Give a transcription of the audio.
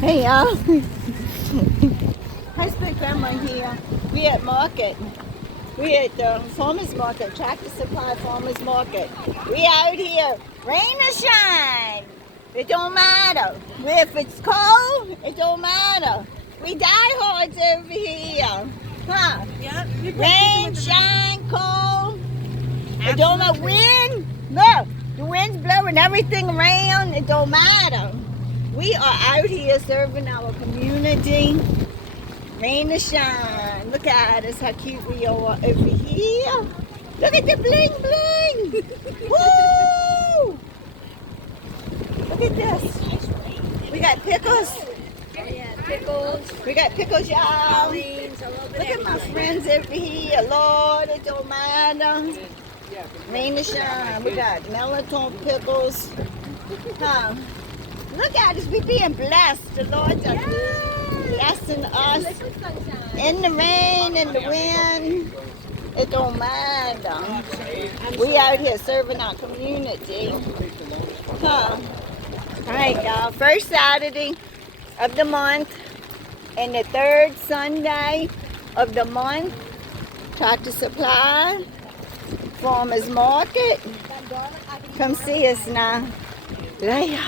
Hey y'all, husband grandma here. We at market. We at the farmers market, tractor supply farmers market. We out here, rain or shine. It don't matter. If it's cold, it don't matter. We diehards over here. Huh? Yep. Rain, shine, cold. It don't matter. Wind. Look, the wind's blowing everything around. It don't matter. We are out here serving our community. Rain or shine. Look at us, how cute we are over here. Look at the bling bling. Woo! Look at this. We got pickles. Oh yeah, pickles, We got pickles, y'all. beans, a little bit Look of at my everything. friends over here. Lord, it don't matter. Rain or shine. We got Mirlitons pickles. Huh? Look at us. We being blessed. The Lord's blessing us. In the rain, in the wind. It don't matter. We out here serving our community. Huh? All right, y'all. First Saturday of the month and the third Sunday of the month. Tractor Supply Farmers Market. Come see us now. Later.